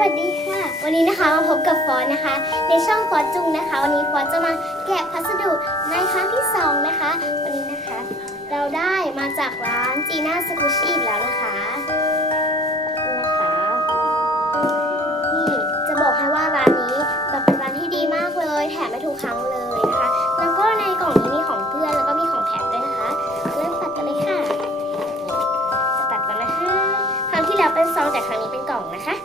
วัสดีค่ะ วันนี้นะคะมาพบกับฟอนนะคะ ในช่องฟอนจุงนะคะ วันนี้ฟอนจะมาแกะพัสดุในครั้งที่สองนะคะ วันนี้นะคะ เราได้มาจากร้านจีน่าสกุชิแล้วนะคะนี่นะคะนี่จะบอกให้ว่าร้านนี้แบบเป็นร้านที่ดีมากเลย แถมไม่ทุกครั้งเลยนะคะ แล้วก็ในกล่องนี้มีของเพื่อนแล้วก็มีของแถมด้วยนะคะ เริ่มตัดกันเลยค่ะจะตัดก่อนนะคะครั้งที่แล้วเป็นซองแต่ครั้งนี้เป็นกล่องนะคะ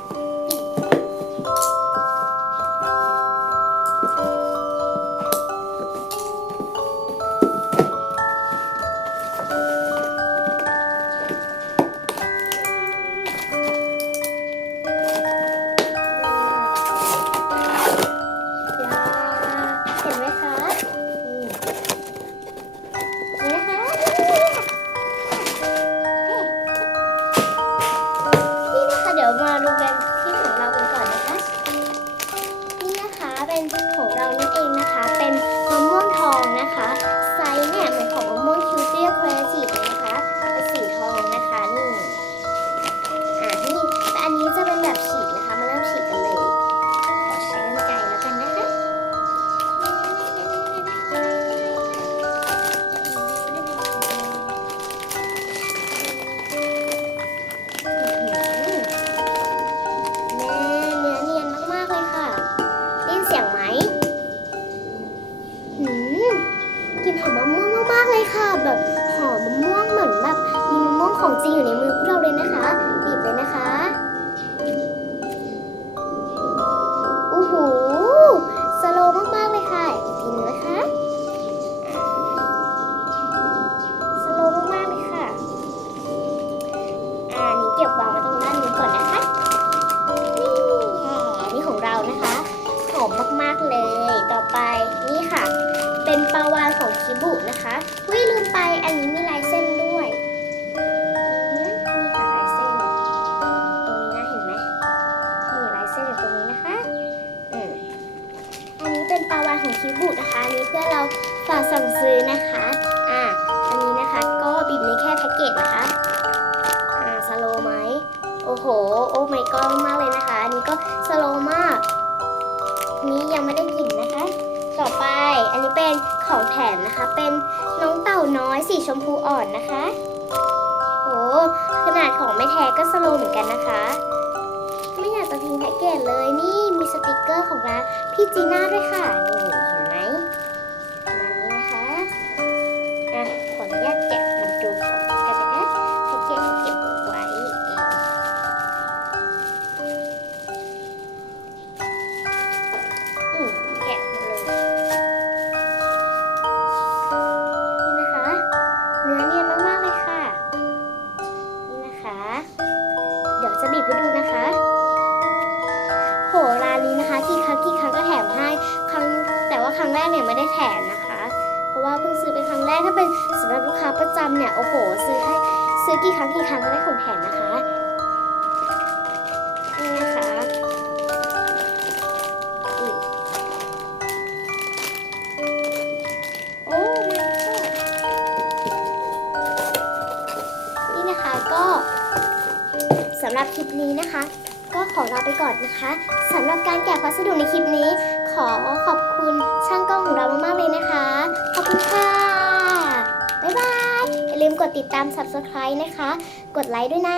ดี๋ยวมาดูเป็นที่ของเรากันก่อนนะคะ นี่นะคะเป็นของเรานั่นเองนะคะ เป็น กลิ่นหอมมะม่วงมากๆเลยค่ะ แบบหอมมะม่วงเหมือนแบบมีมะม่วงของจริงอยู่ในมือพวกเราเลยนะคะบีบเลย เพื่อนเราฝากสั่งซื้อนะคะ อ่า อันนี้นะคะก็บีบในแค่แพ็กเกจนะคะ อ่าสโลไหม โอ้โห โอ้ไม่ก็มากเลยนะคะ อันนี้ก็สโลมาก นี้ยังไม่ได้กลิ่นนะคะ ต่อไป อันนี้เป็นของแถมนะคะ เป็นน้องเต่าน้อยสีชมพูอ่อนนะคะ โอ้ขนาดของไม่แท้ก็สโลเหมือนกันนะคะไม่อยากจะทิ้งแพ็กเกจเลยนี่มีสติกเกอร์ของร้านพี่จีน่าด้วยค่ะ ดี๋ยวจะบีบให้ดูนะคะ โหร้านนี้นะคะกี่ครั้งกี่ครั้งก็แถมให้ครั้งแต่ว่าครั้งแรกเนี่ยไม่ได้แถมนะคะ เพราะว่าเพิ่งซื้อเป็นครั้งแรกถ้าเป็นสำหรับลูกค้าประจำเนี่ยโอ้โห ซื้อให้ซื้อกี่ครั้งกี่ครั้งก็ได้ของแถมนะคะ หรับคลิปนี้นะคะ ก็ขอลาไปก่อนนะคะสำหรับการแกะพัสดุในคลิปนี้ ขอขอบคุณช่างกล้องของเรามากๆเลยนะคะ ขอบคุณค่ะบ๊ายบายอย่าลืมกดติดตาม subscribe นะคะ กดไลค์ด้วยนะ